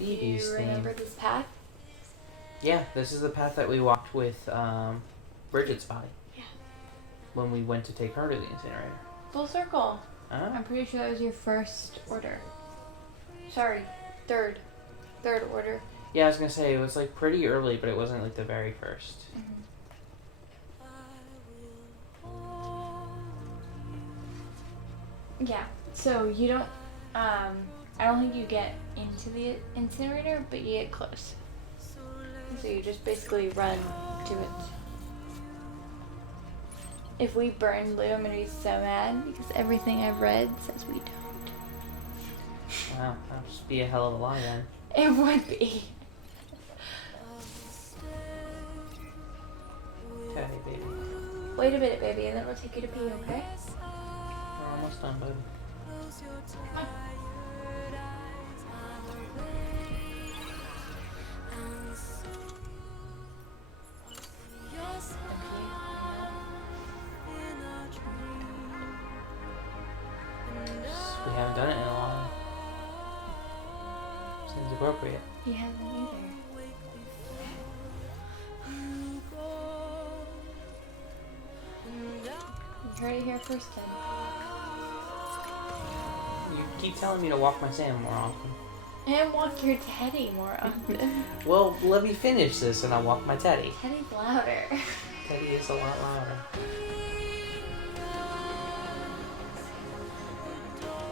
BB's you remember this path? Yeah, this is the path that we walked with Bridget's body. Yeah. When we went to take her to the incinerator. Full circle. Huh? I'm pretty sure that was your first order. Sorry, third order. Yeah, I was gonna say, it was like pretty early, but it wasn't like the very first. Yeah, so you don't, I don't think you get into the incinerator, but you get close. So you just basically run to it. If we burn Lou, I'm gonna be so mad because everything I've read says we don't. Wow, that'll just be a hell of a lie then. It would be. Okay, baby. Wait a minute, baby, and then we'll take you to pee, okay? We're almost done, baby. We haven't done it in a while. Seems appropriate. He hasn't either. You heard it here first, then. You keep telling me to walk my Sam more often. And walk your teddy more often. Well, let me finish this and I'll walk my Teddy. Teddy's louder. Teddy is a lot louder.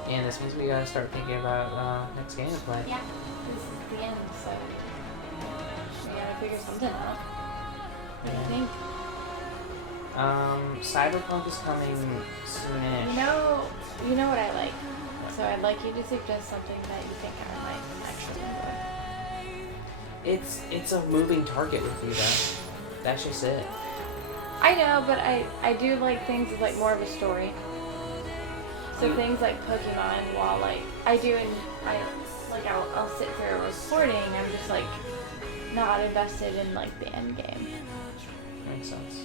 And this means we gotta start thinking about next game to play. Yeah, this is the end, so we gotta figure something out. What do you think? Cyberpunk is coming soonish. You know what I like. So I'd like you to suggest something that you think I might actually enjoy. It's a moving target with you though. That's just it. I know, but I do like things with like more of a story. So things like Pokemon, while like I'll sit through a recording, I'm just like not invested in like the end game. Makes sense.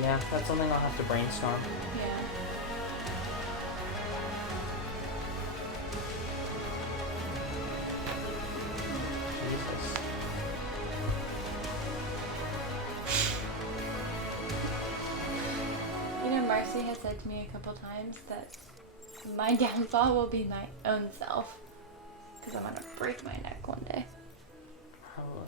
Yeah, that's something I'll have to brainstorm. Yeah. Jesus. You know, Marcy has said to me a couple times that my downfall will be my own self. Because I'm gonna break my neck one day. Probably.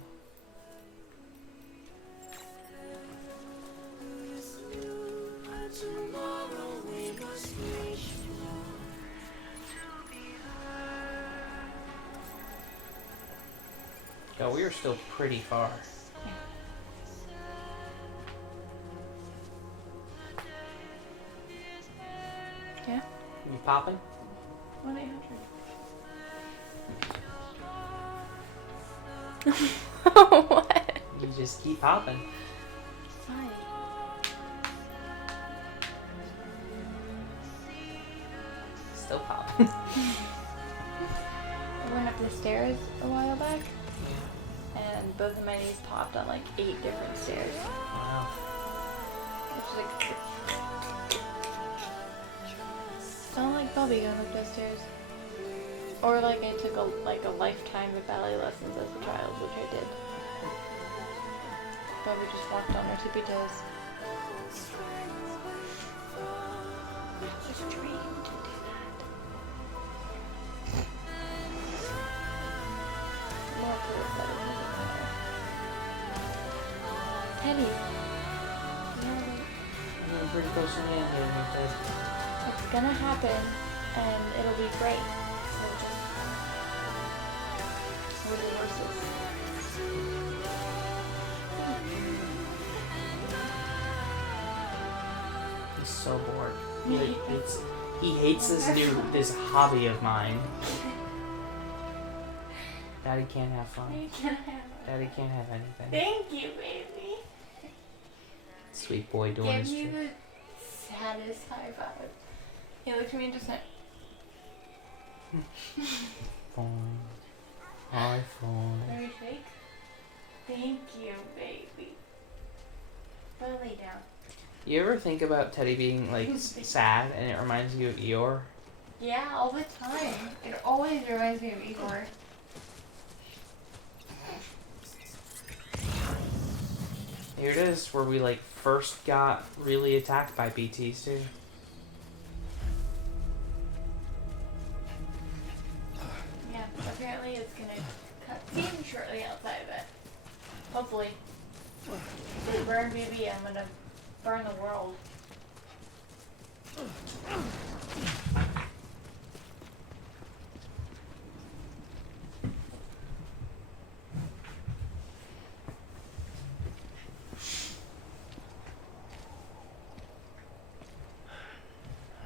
Yeah, we are still pretty far. Yeah? You popping? 1-800. What? You just keep popping. Sorry. Still popping. I went up the stairs a while back, and both of my knees popped on like 8 different stairs. Wow. Which is like... I don't like Bobby going up those stairs. Or like I took a lifetime of ballet lessons as a child, which I did. Bobby just walked on her tippy toes. I was trained to do that. More proof that it doesn't matter. Teddy. You're pretty close to me here, Ted. It's gonna happen, and it'll be great. So just hold your horses. He's so bored. He hates this hobby of mine. Daddy can't have fun. Daddy can't have anything. Thank you, baby. Sweet boy doing Give his me trick. the saddest high five. He looked at me and just went. Phone. iPhone. Let me shake. Thank you, baby. Go lay down. You ever think about Teddy being like sad and it reminds you of Eeyore? Yeah, all the time. It always reminds me of Igor. Here it is, where we like first got really attacked by BTs too. Yeah, apparently it's gonna cut scene shortly outside of it. Hopefully. If they burn BB, I'm gonna burn the world.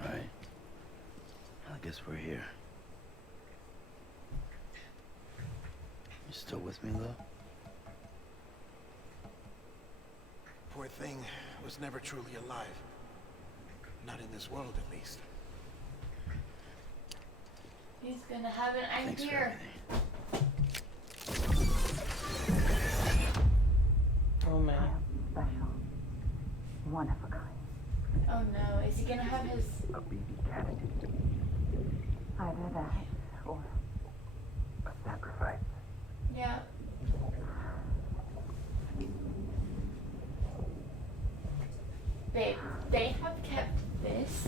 Alright. I guess we're here. You still with me, Lil? Poor thing was never truly alive. Not in this world, at least. He's gonna have an Thanks for idea. everything. Oh man. Special. One of a kind. Oh no, is he gonna have his... A BB cat. Either that or A sacrifice. Yeah. Babe, they have kept this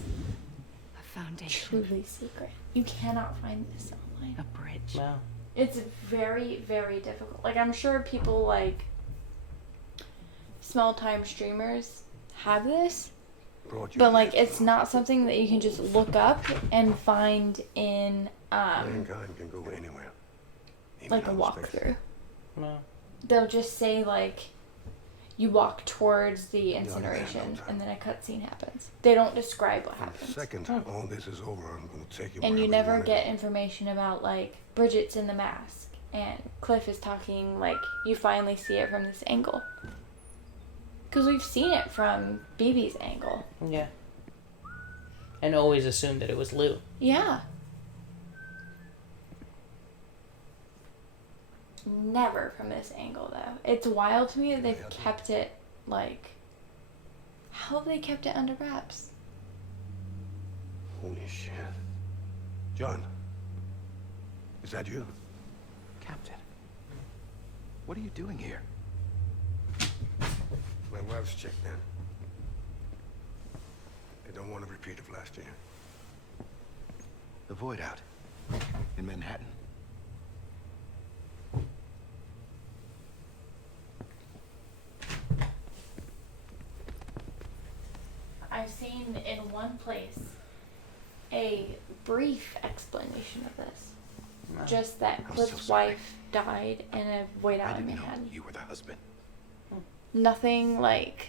A foundation. truly secret. You cannot find this online. A bridge. Wow. It's very, very difficult. Like, I'm sure people like small time streamers have this, Brought you but like back. it's not something that you can just look up and find in Mankind can go anywhere. Even like a outer space. walkthrough. No. They'll just say like you walk towards the Yeah, I don't incineration have time. and then a cutscene happens. They don't describe what In the happens. second all this is over, I'm gonna take you And you wherever never wanna get go. information about like Bridget's in the mask and Cliff is talking like you finally see it from this angle. Because we've seen it from BB's angle. Yeah. And always assumed that it was Lou. Yeah. Never from this angle though. It's wild to me that they've kept it like... How have they kept it under wraps? Holy shit. John. Is that you? Captain, what are you doing here? My wife's checked in. They don't want a repeat of last year. The void out in Manhattan. I've seen in one place a brief explanation of this. No. Just that I'm so Cliff's sorry. wife died in a void I out in didn't know Manhattan. you were the husband. Nothing like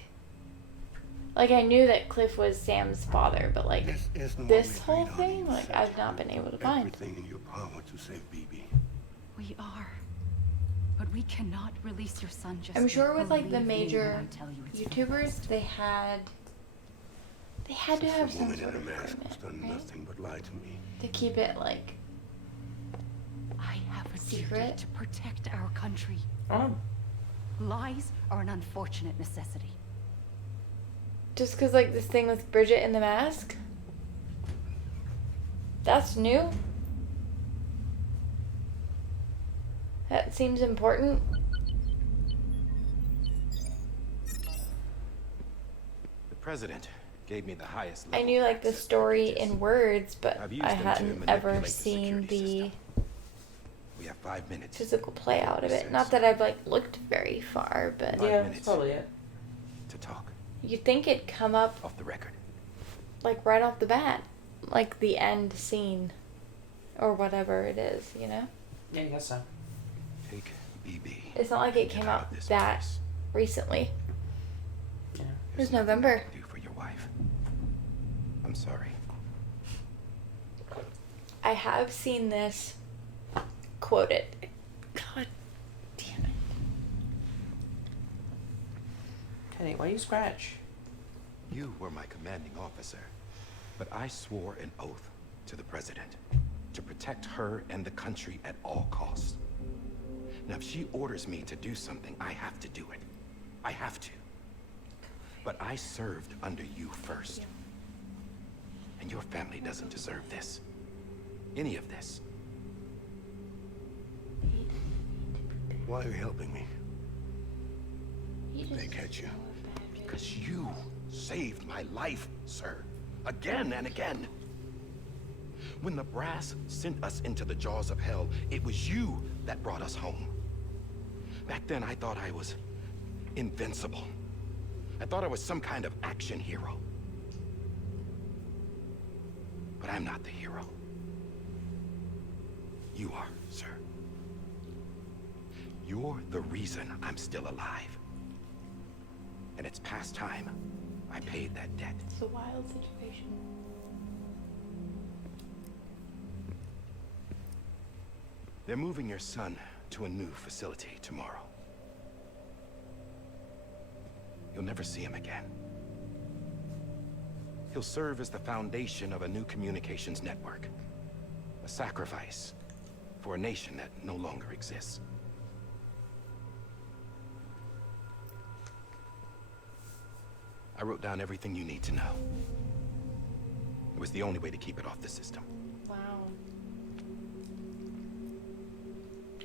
I knew that Cliff was Sam's father, but like This isn't this what we whole agreed on. thing, You like said I've you not would been able do to find. everything in your power to save BB. We are. But we cannot release your son just I'm yet. sure with like the Believe me when major I tell you it's YouTubers, they had to have The some woman sort in of the mask has done agreement, right? nothing but lie to me. To keep it like I have a duty Secret? to protect our country. Oh. Lies are an unfortunate necessity. just because like this thing with Bridget in the mask. That's new. That seems important. The president gave me the highest I level knew of like the access story privileges. in words, but I've used I them to hadn't ever manipulate the seen security the system. We have 5 minutes. physical play out of it. Not that I've like looked very far, but Five Yeah, that's minutes. probably it. To talk you'd think it'd come up off the record. like right off the bat, like the end scene or whatever it is, you know? Yeah, I guess so. Take BB. It's not like it Get came out out of this that place. recently. Yeah. It There's was nothing I November. can do for your wife. I'm sorry. I have seen this quoted. God damn it. Kenny, why you scratch? You were my commanding officer, but I swore an oath to the president to protect her and the country at all costs. Now, if she orders me to do something, I have to do it. I have to. But I served under you first. And your family doesn't deserve this. Any of this. Why are you helping me? He They just catch you. Because you saved my life, sir. Again and again. When the brass sent us into the jaws of hell, it was you that brought us home. Back then, I thought I was invincible. I thought I was some kind of action hero. But I'm not the hero. You are, sir. You're the reason I'm still alive. And it's past time I paid that debt. It's a wild situation. They're moving your son to a new facility tomorrow. You'll never see him again. He'll serve as the foundation of a new communications network. A sacrifice for a nation that no longer exists. I wrote down everything you need to know. It was the only way to keep it off the system. Wow.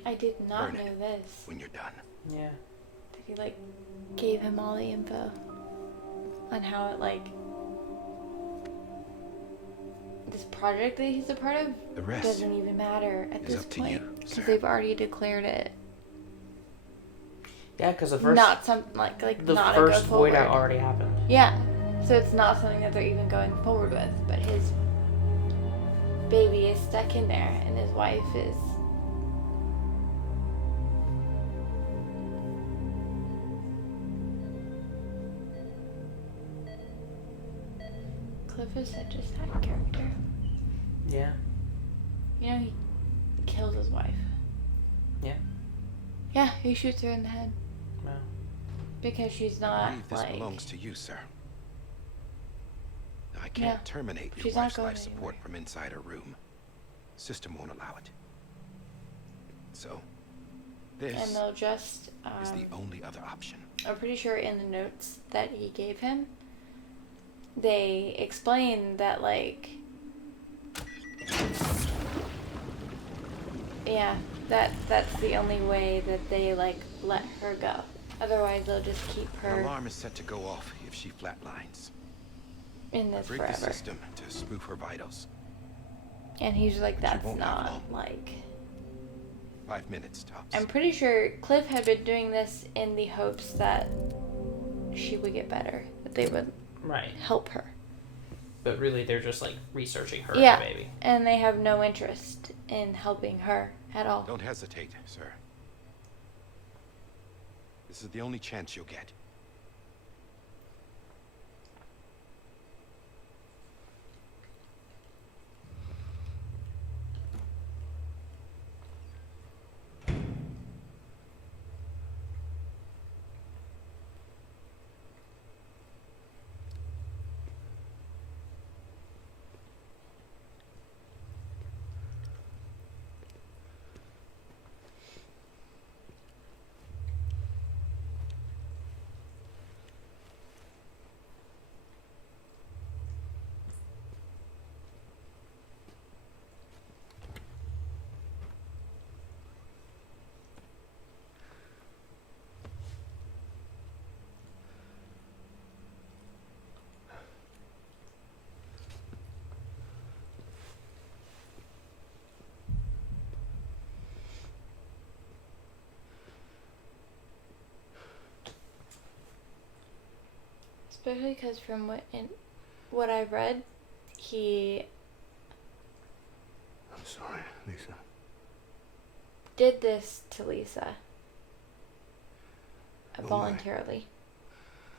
I did not Burn it know this. when you're done. Yeah. That he like gave him all the info on how it like this project that he's a part of The rest doesn't even matter at is this up to point you, because sir. they've already declared it Yeah, because the first not something like the not first a go forward. void out already happened. Yeah, so it's not something that they're even going forward with. But his baby is stuck in there, and his wife is. Cliff is such a sad character. Yeah. You know, he kills his wife. Yeah. Yeah, he shoots her in the head Wow. because she's I not believe this like. belongs to you, sir. I can't Yeah. terminate your She's not wife's going life support anywhere. from inside her room. System won't allow it. So, And this they'll just. is the only other option. I'm pretty sure in the notes that he gave him, they explain that like. Yeah, that's the only way that they like let her go. Otherwise, they'll just keep An her alarm is set to go off if she flatlines. in I this break the forever. system to spoof her vitals. And he's like, But you that's won't have not long. like. 5 minutes tops. I'm pretty sure Cliff had been doing this in the hopes that she would get better, that they would Right. help her. But really, they're just like researching her Yeah. and the baby. And they have no interest in helping her at all. Don't hesitate, sir. This is the only chance you'll get. Especially because from what I read, he I'm sorry, Lisa. did this to Lisa Oh my. voluntarily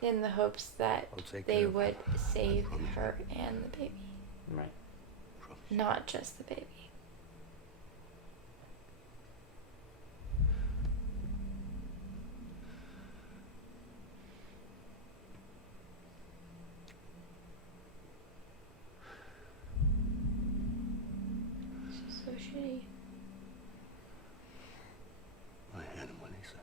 in the hopes that I'll take they care of would it. I save promise her you. and the baby, Right. Promise. not just the baby. This is so shitty. My animal, Lisa.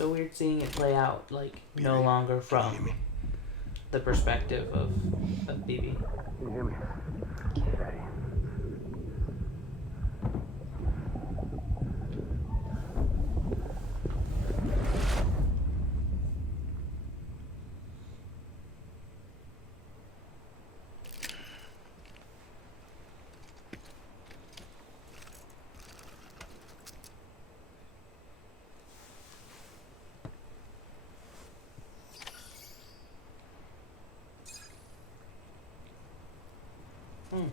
so weird seeing it play out, like, no BB, longer can you from hear me? the perspective of BB. Can you hear me? Daddy. Hmm.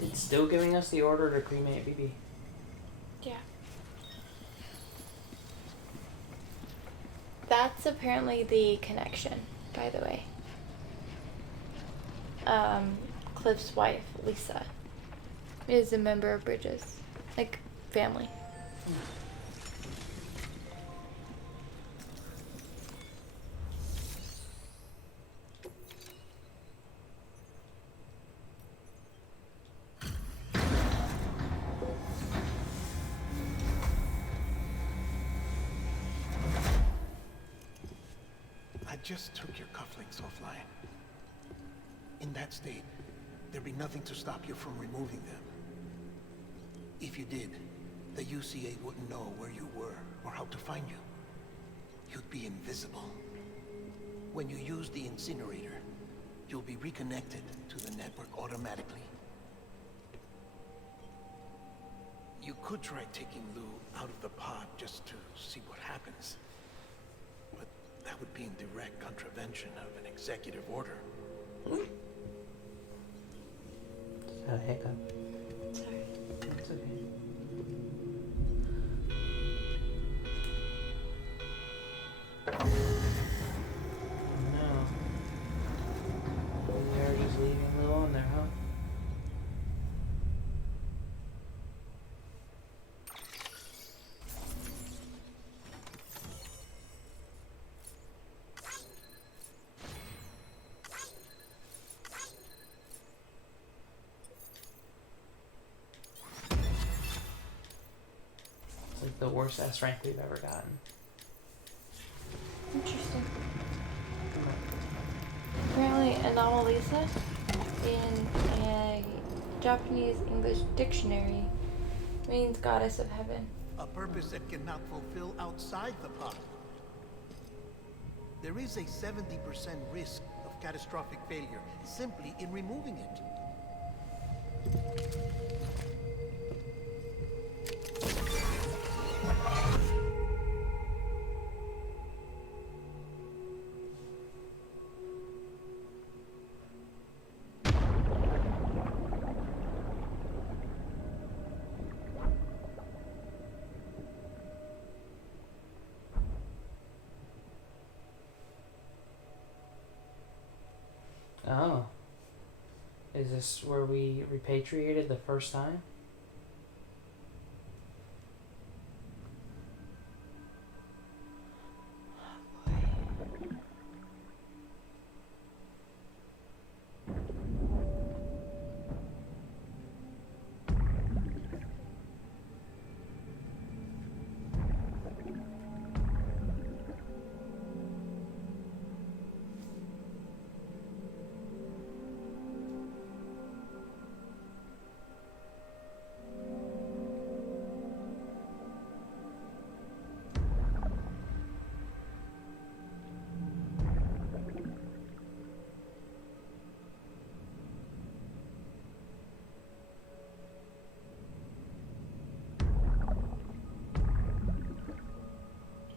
It's still giving us the order to cremate BB. Yeah. That's apparently the connection, by the way. Cliff's wife, Lisa, is a member of Bridges. Like, family. I just took your cufflinks offline. In that state, there'd be nothing to stop you from removing them. If you did, the UCA wouldn't know where you were or how to find you. You'd be invisible. When you use the incinerator, you'll be reconnected to the network automatically. You could try taking Lou out of the pod just to see what happens. But that would be in direct contravention of an executive order. A hiccup. Sorry. It's okay. No. They're just leaving Lou on there, huh? It's like the worst S rank we've ever gotten. Interesting. Apparently, Anomalisa in a Japanese English dictionary means goddess of heaven. A purpose that cannot fulfill outside the pod. There is a 70% risk of catastrophic failure simply in removing it. Oh. Is this where we repatriated the first time?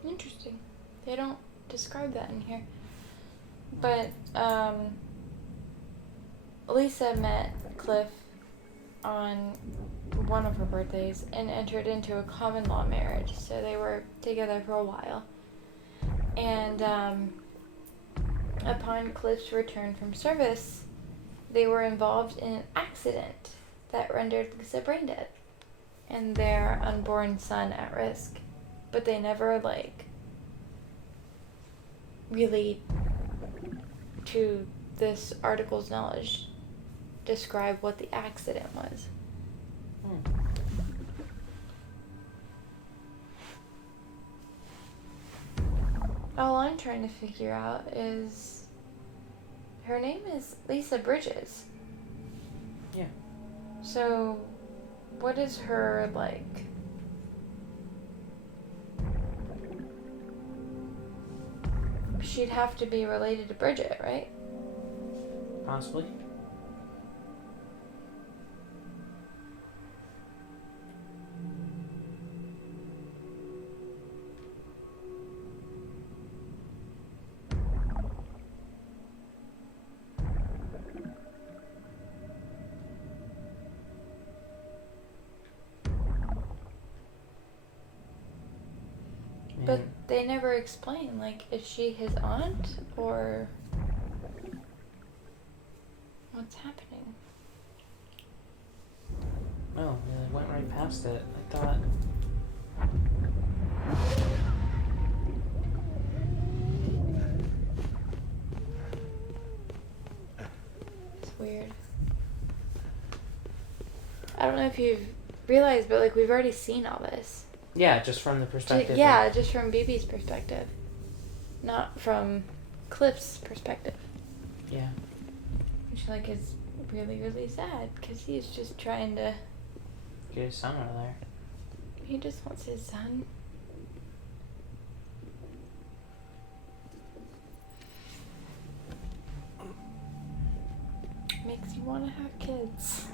Interesting. They don't describe that in here. But, Lisa met Cliff on one of her birthdays and entered into a common law marriage. So they were together for a while. And, upon Cliff's return from service, they were involved in an accident that rendered Lisa brain dead and their unborn son at risk. But they never, really to this article's knowledge, describe what the accident was. All I'm trying to figure out is her name is Lisa Bridges. Yeah. So, what is her, like... She'd have to be related to Bridget, right? Possibly. But they never explain, like, is she his aunt, or what's happening? Oh, I went right past it. I thought... It's weird. I don't know if you've realized, but, like, we've already seen all this. Yeah, just from the perspective. Yeah, just from BB's perspective. Not from Cliff's perspective. Yeah. Which, like, is really, really sad, because he's just trying to... Get his son out of there. He just wants his son. Makes you want to have kids.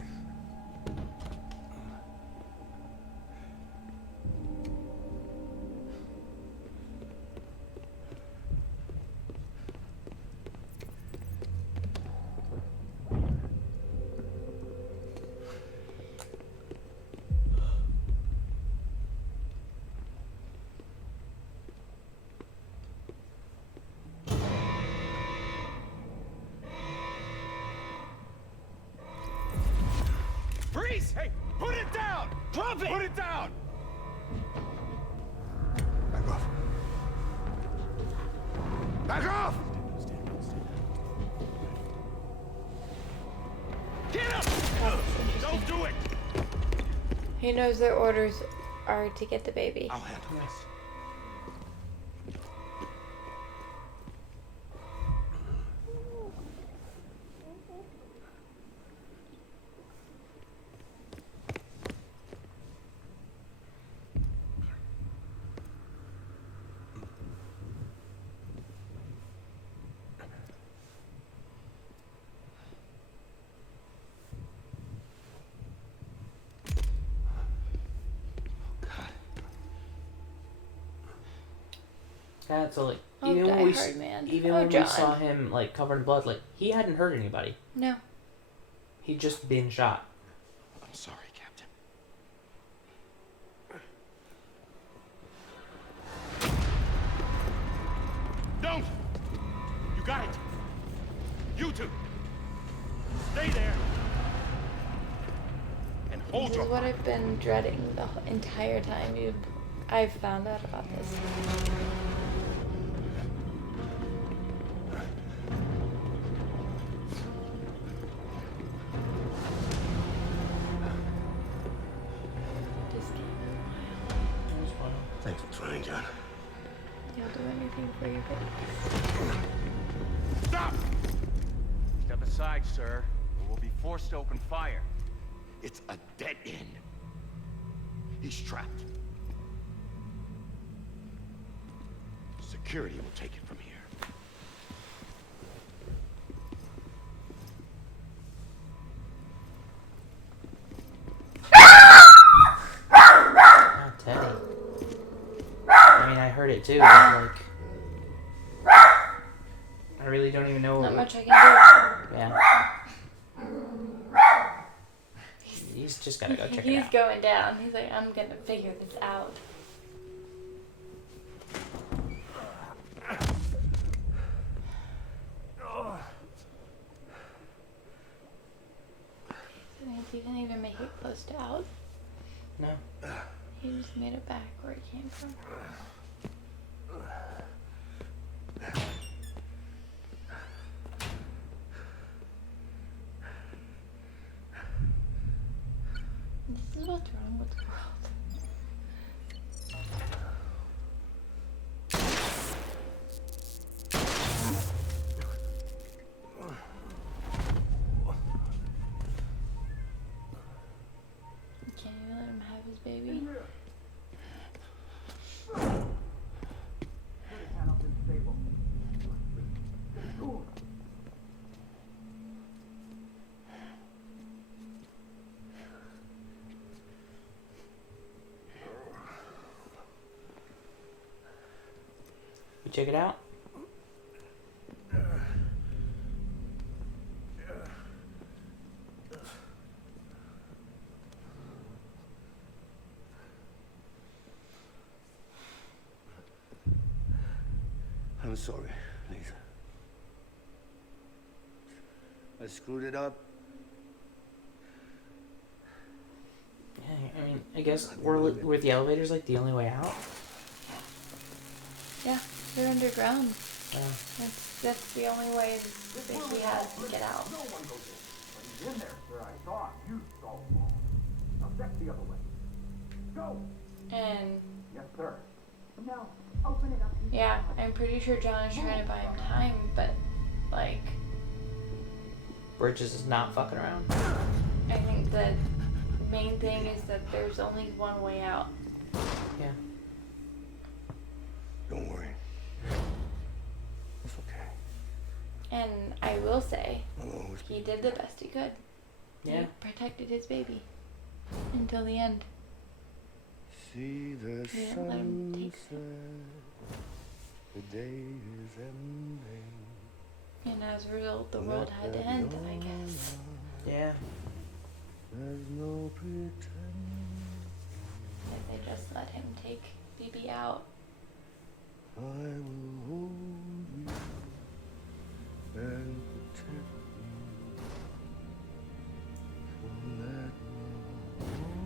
Freeze! Hey, put it down! Drop it! Put it down! Back off. Back off! Get up! Don't do it! He knows their orders are to get the baby. I'll handle this. Yeah, so like Oh, even when we die hard, man. even Oh, when we John. saw him like covered in blood, like he hadn't hurt anybody. No. He'd just been shot. I'm sorry, Captain. Don't! You got it! You two! Stay there! And hold This your is what I've been dreading the entire time I've found out about this. This game is wild. Thanks for trying, John. You'll do anything for your baby. Stop! Step aside, sir, or we'll be forced to open fire. It's a dead end. He's trapped. Security will take it from here. Oh, Teddy. I mean, I heard it too, but like, I really don't even know. Not much I can Yeah. He's just gotta go do. check it He's out. going down. He's like, I'm gonna figure this out. He didn't even make it close to out. No. He just made it back where he came from. You check it out? I'm sorry, Lisa. I screwed it up. Yeah, I mean, I guess were the elevators like the only way out? Yeah, they're underground. Yeah. That's the only way that we have to get out. No one goes in. But he's in there, sir. I saw him. You saw him. Now check the other way. Go! And Yes, sir. No, open it up. yeah, I'm pretty sure John is trying to buy him time, but like, Bridges is not fucking around. I think the main thing is that there's only one way out. Yeah. Don't worry. It's okay. And I will say, I'll always be he did the best he could. Yeah. He protected his baby until the end. See the He didn't let him take it. sunset. The day is ending. And as a result, the world had to end, I guess. Yeah. There's no pretend. If they just let him take BB out. I will hold you and protect you from that one.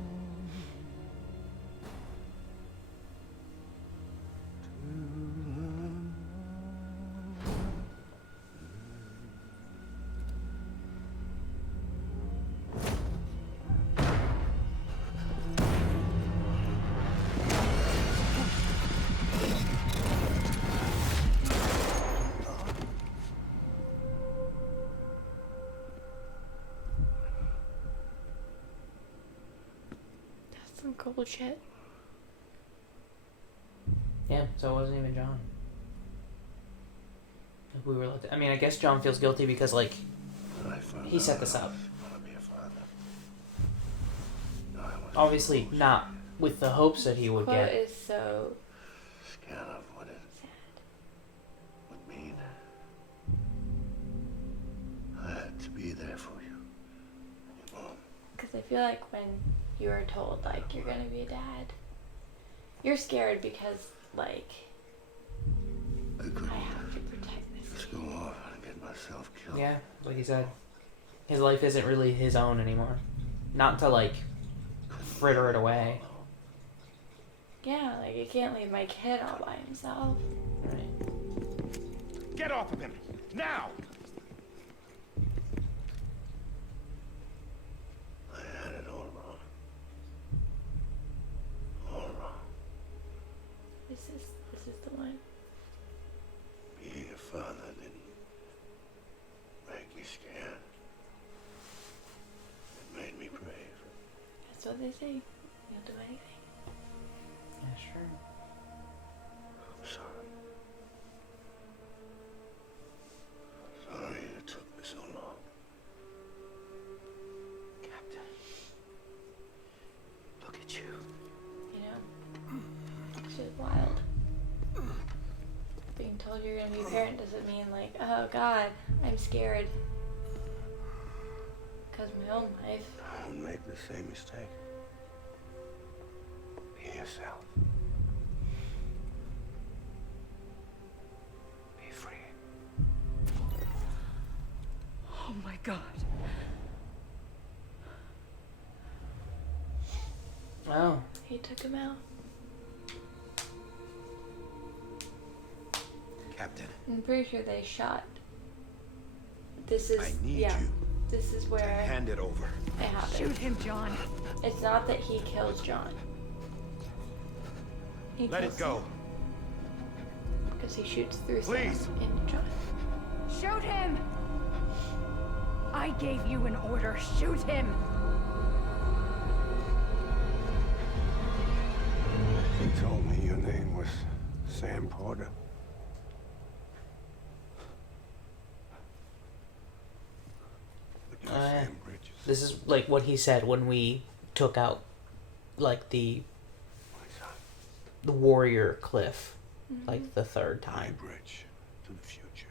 That's some cool shit. Yeah, so it wasn't even John. Like, we were I mean, I guess John feels guilty because, like, he set this up. Obviously not with the hopes that he would Quote get. is so Scared of what it would mean. I had to be there for you. Your mom. because I feel like when you are told like you're gonna be a dad, you're scared because like I couldn't I have to protect this just kid. go off and get myself killed. Yeah, like he said, his life isn't really his own anymore. Not to, like, fritter it away. Yeah, like I can't leave my kid all by himself. Right. Get off of him! Now! I had it all wrong. All wrong. This is the one. Being a father didn't make me scared. It made me brave. That's what they say. You'll do anything. Yeah, sure. I'm sorry. Sorry it took me so long. Captain. Look at you. You know? It's just wild. Being told you're gonna be a parent doesn't mean like, oh god, I'm scared. Because my own life. Don't make the same mistake. Be yourself. Be free. Oh my god. Oh. He took him out. Captain, I'm pretty sure they shot. This is I need yeah. you This is to where hand it over. it happened. Shoot him, John. It's not that he kills John. He Let it go. because he shoots through Please. Sam into John. Shoot him! I gave you an order. Shoot him! You told me your name was Sam Porter. But you're Sam Bridges. This is, like, what he said when we took out, like, the My son. warrior cliff. like the third time. My bridge to the future.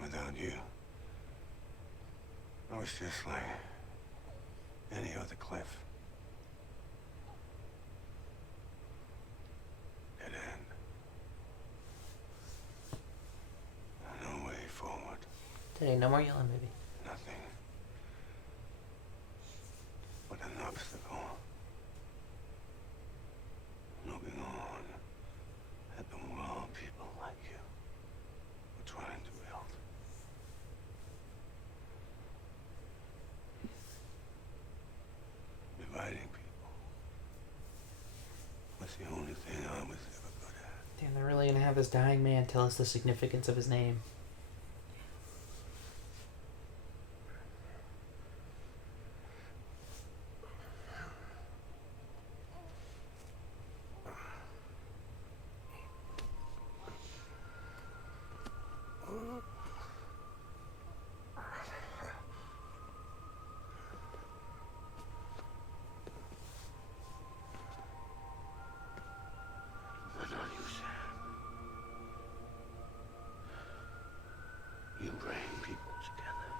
Without you, I was just like any other cliff. Dead end. No way forward. Today, no more yelling, baby. Nothing but an obstacle. Looking on at the world people like you were trying to build. Dividing people was the only thing I was ever good at. Damn, they're really gonna have this dying man tell us the significance of his name. But not you, Sam. You bring people together.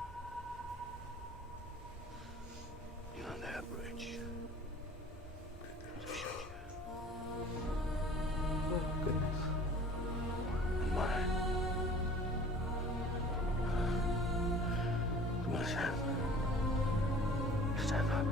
You're on that bridge. To the future. Oh, goodness. And mine. Come on, Sam. Stand up.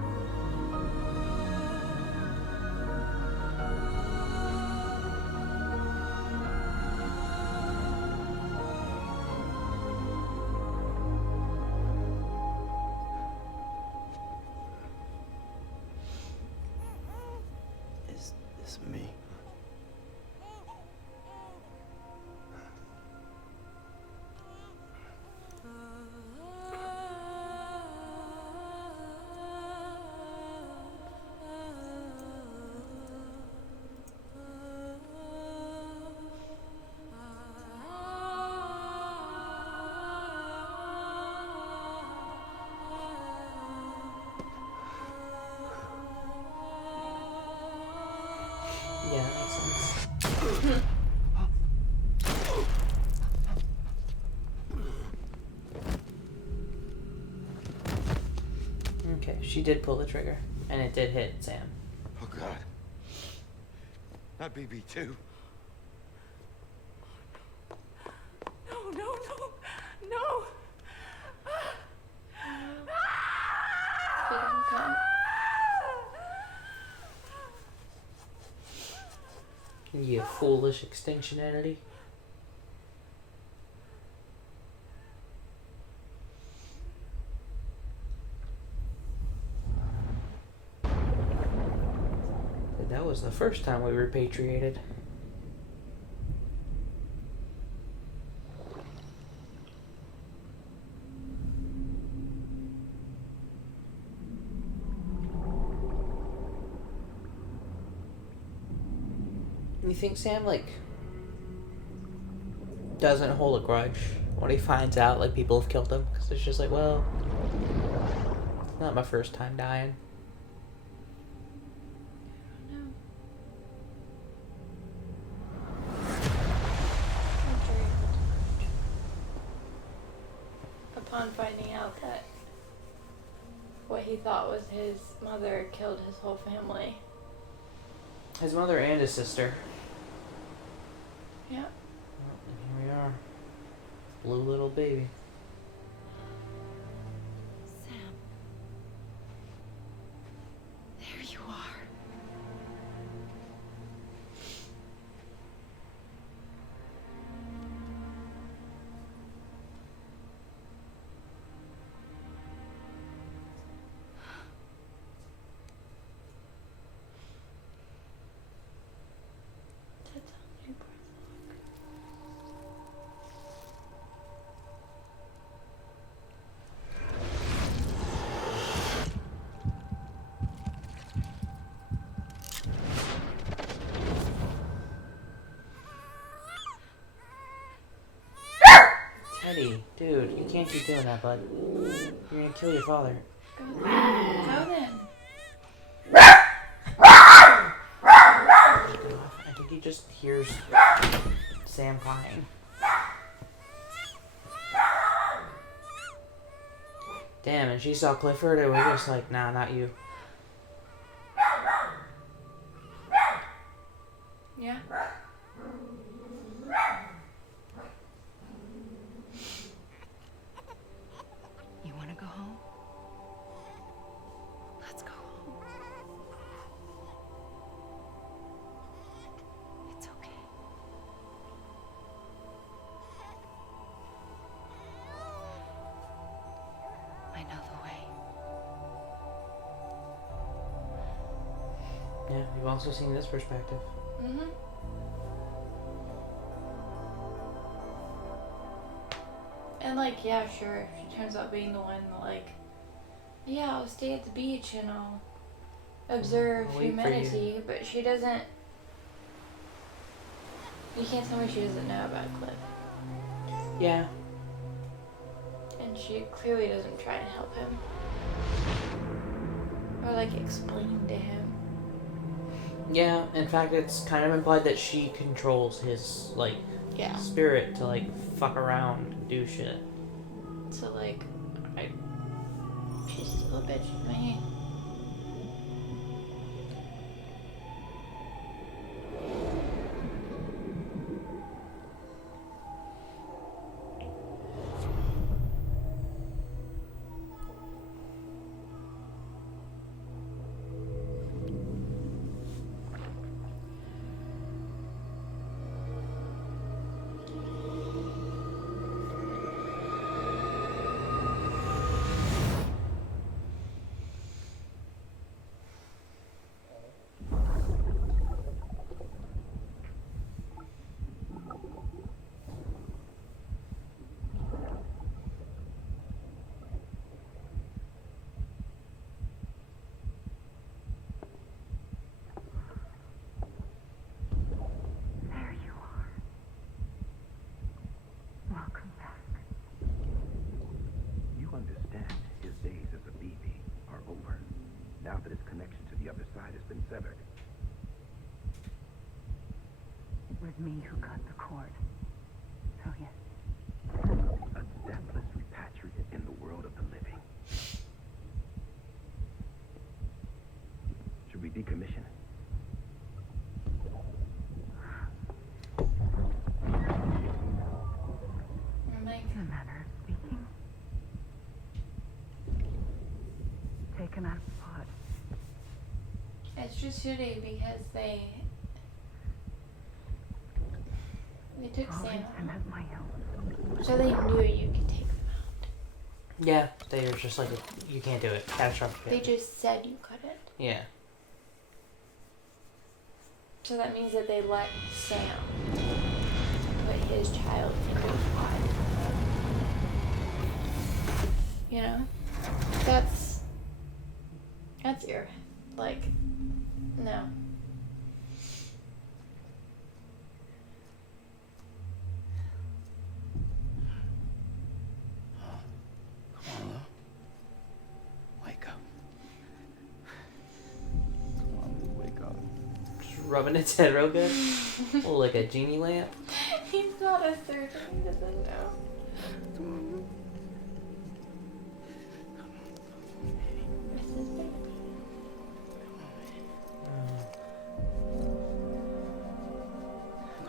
Is this me? Yeah, that makes sense. Okay, she did pull the trigger, and it did hit Sam. Oh, God. Not BB2. No, no, no, no. Freedom come. You foolish extinction entity. That was the first time we repatriated. You think Sam, like, doesn't hold a grudge when he finds out, like, people have killed him? Because it's just like, well, it's not my first time dying. Upon finding out that what he thought was his mother killed his whole family. His mother and his sister. Yeah. Well, here we are. Blue little baby. Sam. There you are. That's how newborns look. Teddy, dude, you can't keep doing that, bud. You're gonna kill your father. Go then. Sam crying. Damn, and she saw Clifford, it was just like, nah, not you. Yeah. You want to go home? Let's go home. It's okay. I know the way. Yeah, you've also seen this perspective. Mm-hmm. And like, yeah, sure, she turns out being the one that like, yeah, I'll stay at the beach and I'll observe I'll wait for humanity, but she doesn't. You can't tell me she doesn't know about Cliff. Yeah. And she clearly doesn't try to help him. Or like explain to him. Yeah, in fact, it's kind of implied that she controls his, like, Yeah. spirit to, like, fuck around and do shit. So like, she's still a bitch to me. There you are. Welcome back. You understand his days as a BB are over, now that his connection to the other side has been severed. It was me who cut the cord. So yes. A deathless repatriate in the world of the living. Should we decommission it? I'm like, In a manner of speaking. Take him out of the pod. it's just shitty because they took I'll Sam raise him as my own. so they knew you could take them out. Yeah, they were just like, you can't do it. Catastrophic. They just said you couldn't. Yeah. So that means that they let Sam put his child into a pod. You know? That's your, like, no. Come on, Lou. Wake up. Come on, Lou, wake up. Just rubbing its head real good. Oh, like a genie lamp. He's not a surgeon, he doesn't know. Mrs. Baby.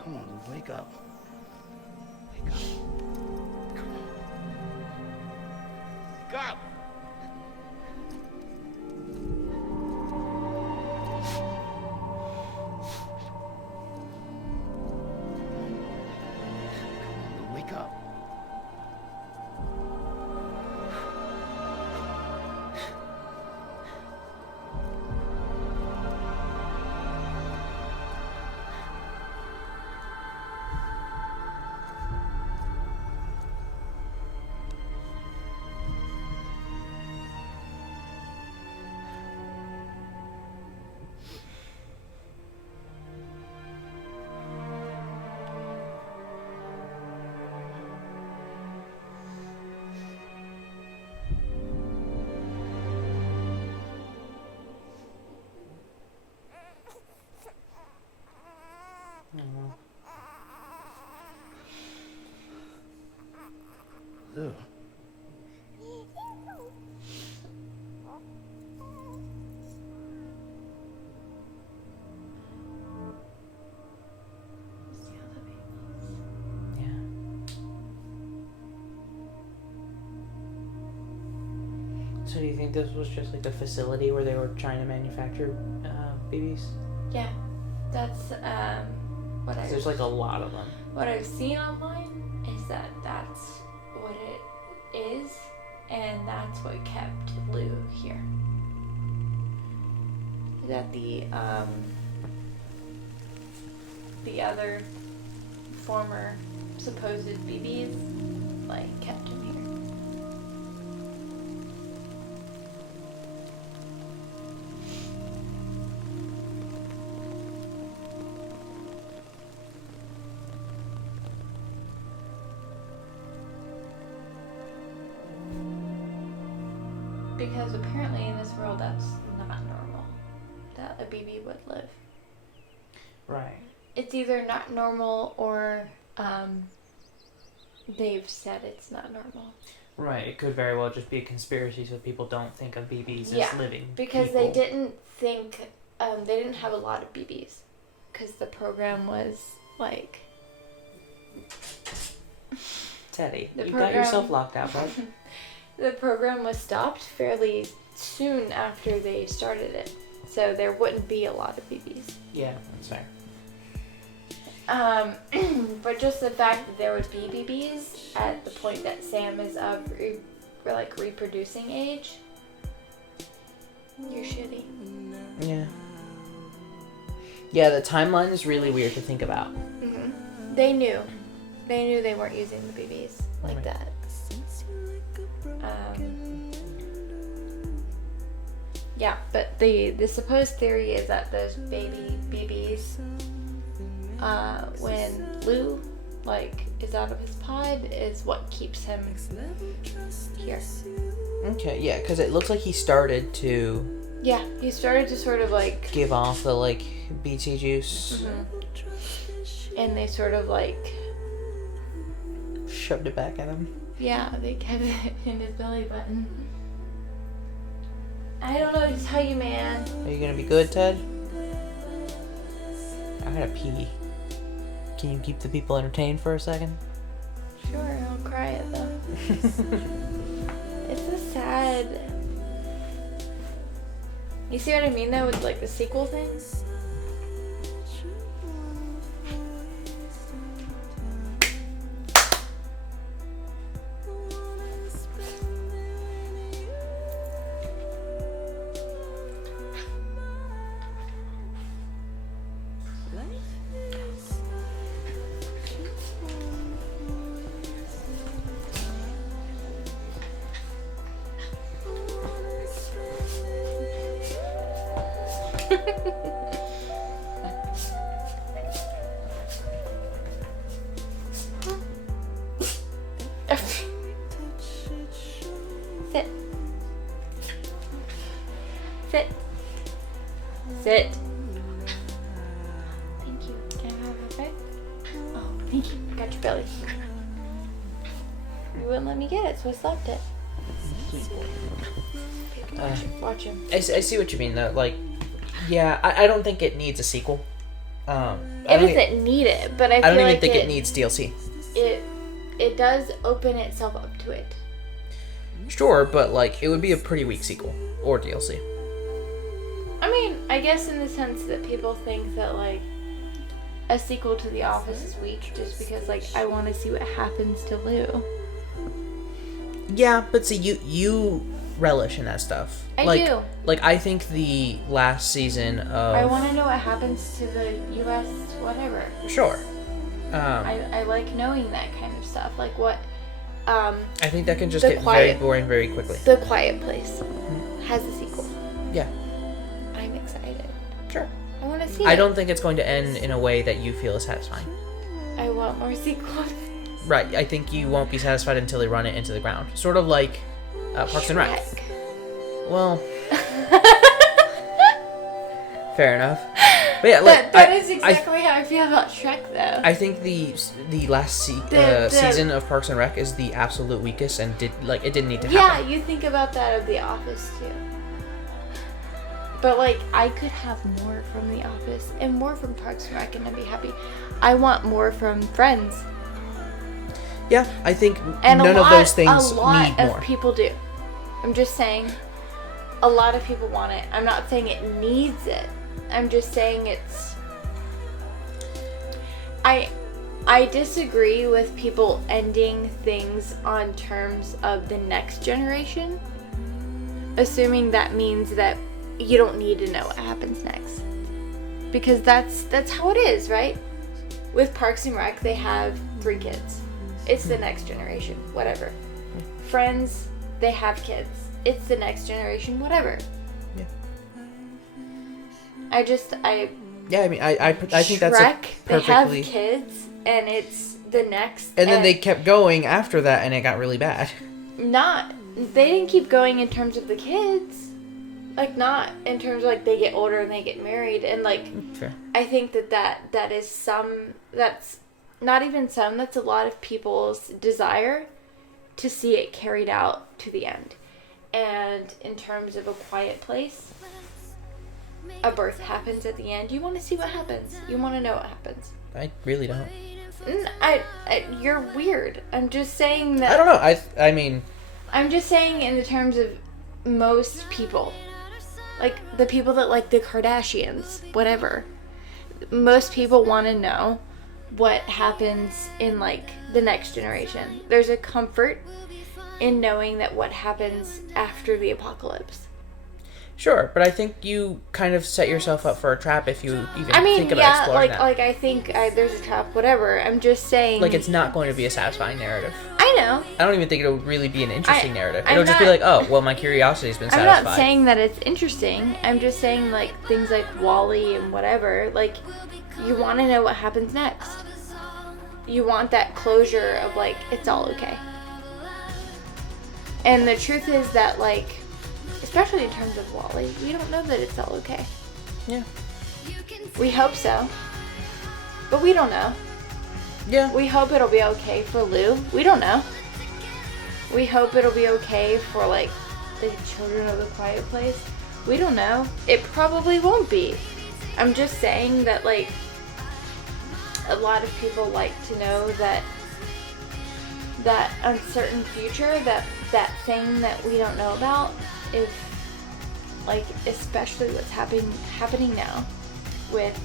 Come on, Lou, wake up. Wake up. Come on. Wake up! Come on, Lou, wake up. Ugh. Yeah. So do you think this was just like the facility where they were trying to manufacture babies? Yeah, that's what I. There's like a lot of them. What I've seen online is that that's what it is, and that's what kept Lou here. That the other former supposed BBs like kept him here. Because apparently in this world that's not normal, that a BB would live. Right. It's either not normal or they've said it's not normal. Right. It could very well just be a conspiracy so people don't think of BBs Yeah, as living because people. they didn't think, they didn't have a lot of BBs. Because the program was like... Teddy, The you program- got yourself locked out, bud. The program was stopped fairly soon after they started it. So there wouldn't be a lot of BBs. Yeah, that's fair. But just the fact that there would be BBs at the point that Sam is of reproducing age, you're shitty. Yeah. Yeah, the timeline is really weird to think about. Mm-hmm. They knew they weren't using the BBs like Right. that. Yeah, but the supposed theory is that those baby BBs, when Lou is out of his pod, is what keeps him here. Okay, yeah, because it looks like he started to Yeah, he started to sort of give off the BT juice, and they sort of shoved it back at him. yeah, they kept it in his belly button. I don't know what to tell you, man. Are you gonna be good, Ted? I gotta pee. Can you keep the people entertained for a second? Sure, I'll cry at them. It's so sad. You see what I mean though with the sequel thing? Sit. Sit. Sit. Thank you. Can I have a bit? Oh, thank you. I got your belly. You wouldn't let me get it, so I slapped it. Watch him. I see what you mean, though. Yeah, I don't think it needs a sequel. It doesn't need it, but I don't feel even think it needs DLC. It does open itself up to it. Sure, but it would be a pretty weak sequel or DLC. I mean, I guess in the sense that people think that a sequel to The Office is weak just because I want to see what happens to Lou. Yeah, but see, you relish in that stuff. I do. I think the last season of... I want to know what happens to the U.S. whatever. Sure. I like knowing that kind of stuff. What... I think that can just get very boring very quickly. The Quiet Place has a sequel. Yeah. I'm excited. Sure. I want to see I it. don't think it's going to end in a way that you feel is satisfying. I want more sequels. Right. I think you won't be satisfied until they run it into the ground. Sort of like Parks and Rec. Well... Fair enough. But yeah, like, that is exactly how I feel about Shrek, though. I think the last season of Parks and Rec is the absolute weakest, and it didn't need to happen. Yeah, you think about that of The Office too. But like, I could have more from The Office and more from Parks and Rec, and I'd be happy. I want more from Friends. Yeah, I think And none of those things a lot need more. of people do. I'm just saying, a lot of people want it. I'm not saying it needs it. I'm just saying it's. I disagree with people ending things on terms of the next generation, assuming that means that you don't need to know what happens next. Because that's how it is, right? With Parks and Rec, they have 3 kids. It's the next generation, whatever. Friends, they have kids. It's the next generation, whatever. Yeah. Yeah, I mean, I think that's a Shrek, perfectly. they have kids, and it's the next. And then they kept going after that, and it got really bad. They didn't keep going in terms of the kids. Like, not in terms of, like, they get older and they get married. And, like, Sure. I think that is that's not even some, that's a lot of people's desire to see it carried out to the end. And in terms of A Quiet Place, a birth happens at the end. You want to see what happens. You want to know what happens. I really don't. You're weird. I'm just saying that. I don't know. I mean. I'm just saying in the terms of most people. Like, the people that like the Kardashians, whatever. Most people want to know what happens in, like, the next generation. There's a comfort in knowing that what happens after the apocalypse. Sure, but I think you kind of set yourself up for a trap if you even think about exploring that. Like, I think there's a trap, whatever. I'm just saying. Like, it's not going to be a satisfying narrative. I know. I don't even think it'll really be an interesting narrative. I'm It'll just be not- like, oh, well, my curiosity's been I'm satisfied. not saying that it's interesting. I'm just saying, like, things like WALL-E and whatever, like, you want to know what happens next. You want that closure of, like, it's all okay. And the truth is that, like, especially in terms of WALL-E, we don't know that it's all okay. Yeah. We hope so. But we don't know. Yeah. We hope it'll be okay for Lou. We don't know. We hope it'll be okay for, like, the children of the Quiet Place. We don't know. It probably won't be. I'm just saying that, like, a lot of people like to know that uncertain future, that thing that we don't know about, if, like, especially what's happening now with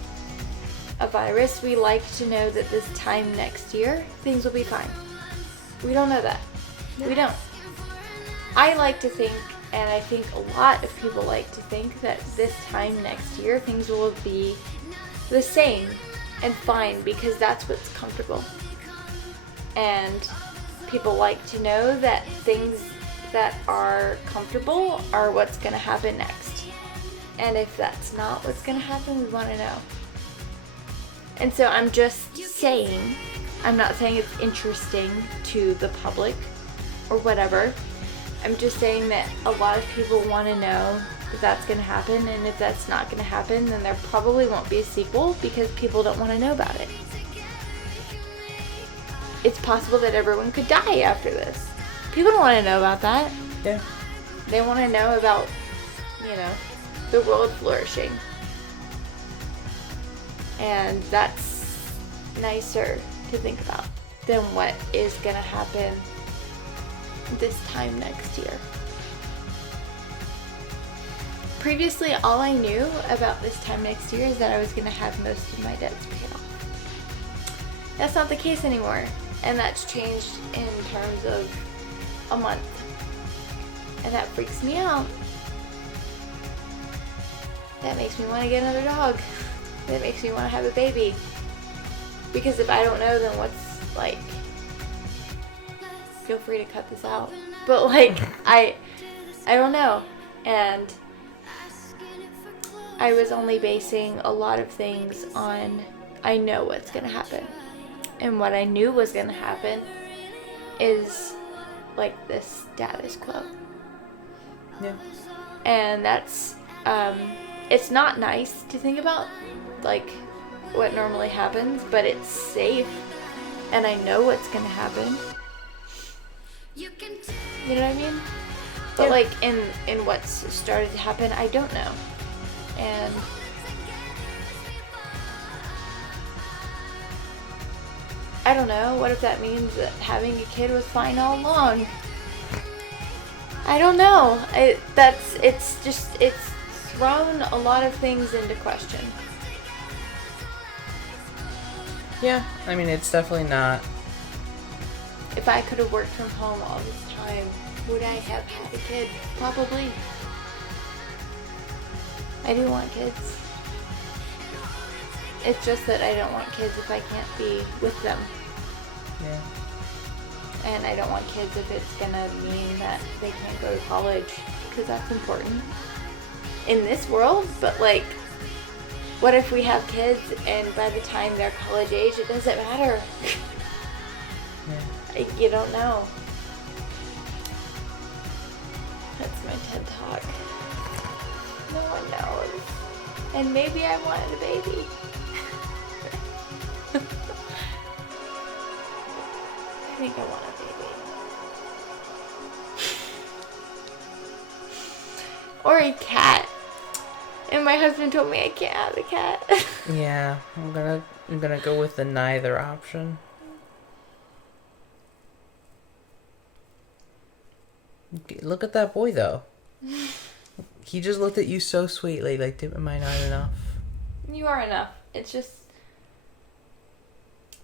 a virus, we like to know that this time next year, things will be fine. We don't know that. We don't. I like to think, and I think a lot of people like to think, that this time next year, things will be the same and fine, because that's what's comfortable. And people like to know that things that are comfortable are what's going to happen next. And if that's not what's going to happen, we want to know. And so I'm just saying, I'm not saying it's interesting to the public or whatever. I'm just saying that a lot of people want to know if that's going to happen, and if that's not going to happen, then there probably won't be a sequel because people don't want to know about it. It's possible that everyone could die after this. People don't want to know about that. Yeah. They want to know about, the world flourishing. And that's nicer to think about than what is going to happen this time next year. Previously, all I knew about this time next year is that I was going to have most of my debts paid off. That's not the case anymore. And that's changed in terms of a month. And that freaks me out. That makes me want to get another dog. That makes me want to have a baby. Because if I don't know, then what's, like... Feel free to cut this out. But, like, I don't know. And I was only basing a lot of things on, I know what's going to happen. And what I knew was going to happen is, like, this status quo. Yeah. And that's it's not nice to think about, like, what normally happens, but it's safe, and I know what's gonna happen. You know what I mean? But Yeah. like in what's started to happen, I don't know. And I don't know, what if that means that having a kid was fine all along? I don't know. It's thrown a lot of things into question. Yeah, I mean, it's definitely not. If I could have worked from home all this time, would I have had a kid? Probably. I do want kids. It's just that I don't want kids if I can't be with them. Yeah. And I don't want kids if it's gonna mean that they can't go to college, because that's important in this world. But like, what if we have kids and by the time they're college age, it doesn't matter? Yeah. You don't know. That's my TED Talk. No one knows. And maybe I wanted a baby. I think I want a baby. Or a cat. And my husband told me I can't have a cat. Yeah, I'm gonna go with the neither option. Look at that boy though. He just looked at you so sweetly, like, am I not enough? You are enough. It's just,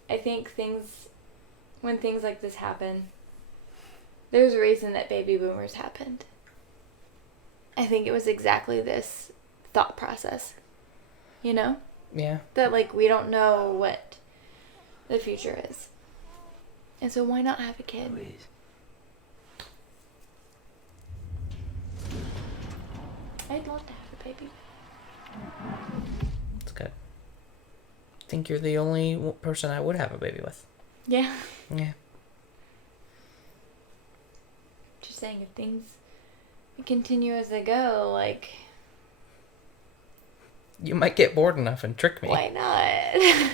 I think when things like this happen, there's a reason that baby boomers happened. I think it was exactly this thought process. You know? Yeah. That, like, we don't know what the future is. And so why not have a kid? I'd love to have a baby. That's good. I think you're the only person I would have a baby with. Yeah. Yeah. Just saying, if things continue as they go, like, You might get bored enough and trick me. why not?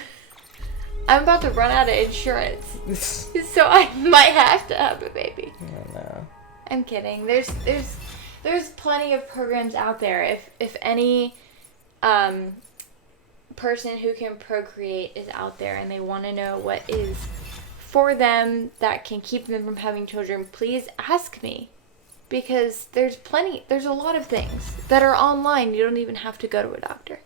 I'm about to run out of insurance, so I might have to have a baby. Oh, no. I'm kidding. There's plenty of programs out there. If any person who can procreate is out there and they want to know what is for them that can keep them from having children, please ask me. Because there's a lot of things that are online. You don't even have to go to a doctor.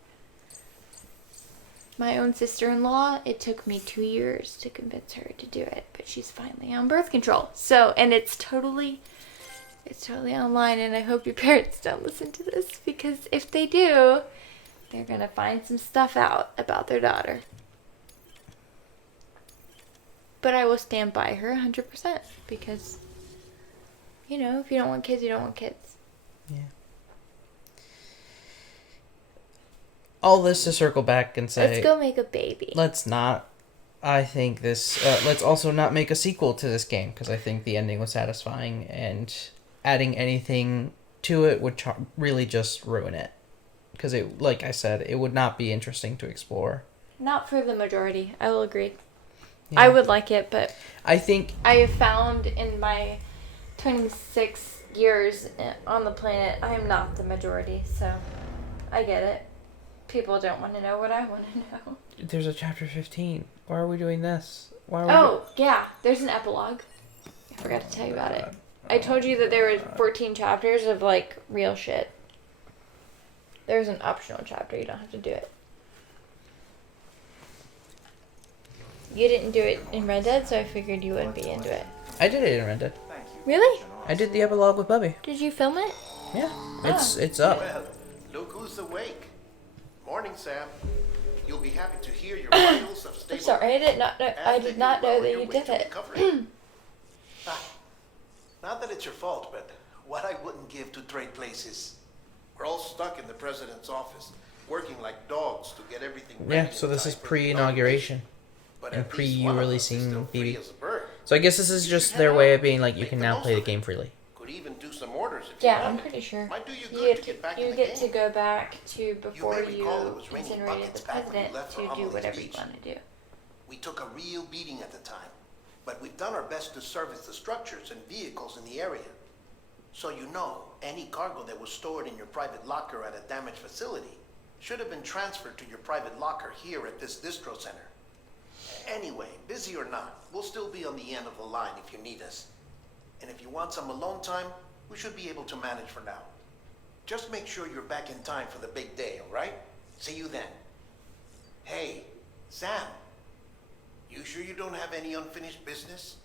My own sister-in-law, it took me 2 years to convince her to do it, but she's finally on birth control. So, and it's totally online, and I hope your parents don't listen to this, because if they do, they're gonna find some stuff out about their daughter. But I will stand by her 100%, because, you know, if you don't want kids, you don't want kids. Yeah. All this to circle back and say... Let's go make a baby. Let's not. I think this... let's also not make a sequel to this game, because I think the ending was satisfying, and adding anything to it would really just ruin it. Because, it, like I said, it would not be interesting to explore. Not for the majority. I will agree. Yeah. I would like it, but... I think... I have found in my 26 years on the planet, I am not the majority, so I get it. People don't want to know what I want to know. There's a chapter 15. Why are we doing this? Why are Oh, yeah. There's an epilogue. I forgot to tell you about it. I told you that there were 14 chapters of, like, real shit. There's an optional chapter. You don't have to do it. You didn't do it in Red Dead, so I figured you wouldn't be into it. I did it in Red Dead. Really? I did the epilogue with Bubby. Did you film it? Yeah. It's up. Well, look who's awake. Morning, Sam. You'll be happy to hear your vitals of stable. I'm sorry, I did not know that you did it. Not that it's your fault, but what I wouldn't give to trade places. We're all stuck in the president's office, working like dogs to get everything ready. Yeah, so this is pre-inauguration. And pre-you releasing BB. So I guess this is just their way of being like, you can now play the game freely. Could even do some orders if Yeah, I'm pretty sure. Might do you You good get to get back you in the get to game. go back to before may recall it you was raining incinerated buckets the back when you president left for to do Amelie's whatever you Beach. want to do. We took a real beating at the time, but we've done our best to service the structures and vehicles in the area. So you know, any cargo that was stored in your private locker at a damaged facility should have been transferred to your private locker here at this distro center. Anyway, busy or not, we'll still be on the end of the line if you need us. And if you want some alone time, we should be able to manage for now. Just make sure you're back in time for the big day, all right? See you then. Hey, Sam, you sure you don't have any unfinished business?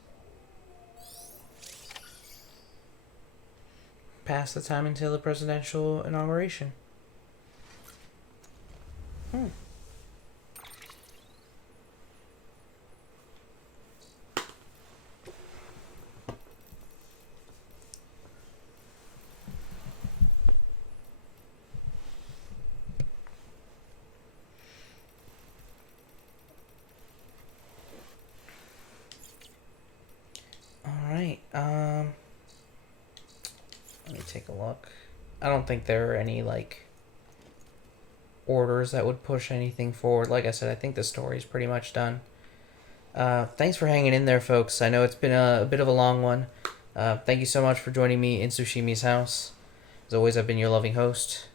Pass the time until the presidential inauguration. Alright, let me take a look. I don't think there are any, like, orders that would push anything forward. Like I said, I think the story's pretty much done. Thanks for hanging in there, folks. I know it's been a bit of a long one. Thank you so much for joining me in Tsushimi's house. As always, I've been your loving host.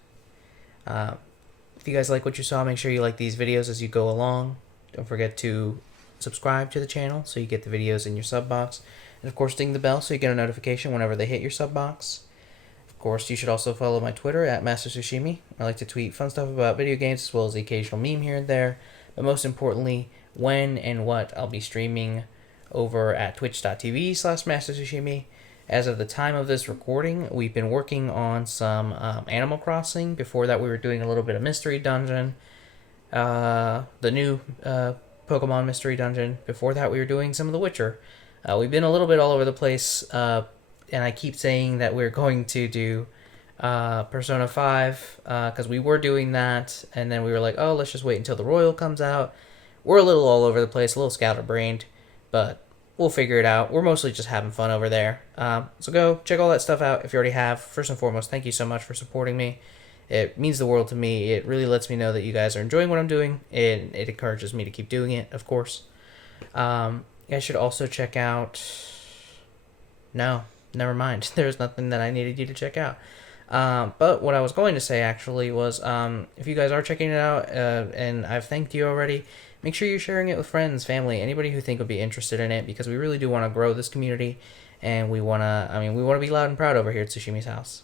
If you guys like what you saw, make sure you like these videos as you go along. Don't forget to subscribe to the channel so you get the videos in your sub box. And of course, ding the bell so you get a notification whenever they hit your sub box. Of course, you should also follow my Twitter at Master Tsushimi. I like to tweet fun stuff about video games as well as the occasional meme here and there. But most importantly, when and what I'll be streaming over at twitch.tv/MasterTsushimi. As of the time of this recording, we've been working on some Animal Crossing. Before that, we were doing a little bit of Mystery Dungeon. The new Pokemon Mystery Dungeon. Before that, we were doing some of The Witcher. We've been a little bit all over the place, and I keep saying that we're going to do Persona 5, because we were doing that, and then we were like, oh, let's just wait until the Royal comes out. We're a little all over the place, a little scatterbrained, but we'll figure it out. We're mostly just having fun over there. So go check all that stuff out if you already have. First and foremost, thank you so much for supporting me. It means the world to me. It really lets me know that you guys are enjoying what I'm doing, and it encourages me to keep doing it, of course. You guys should also check out... No, never mind. There's nothing that I needed you to check out. But what I was going to say, actually, was if you guys are checking it out, and I've thanked you already, make sure you're sharing it with friends, family, anybody who think would be interested in it, because we really do want to grow this community, and we want to be loud and proud over here at Tsushimi's house.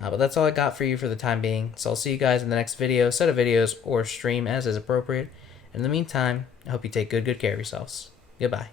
But that's all I got for you for the time being, so I'll see you guys in the next video, set of videos, or stream as is appropriate. In the meantime, I hope you take good care of yourselves. Goodbye.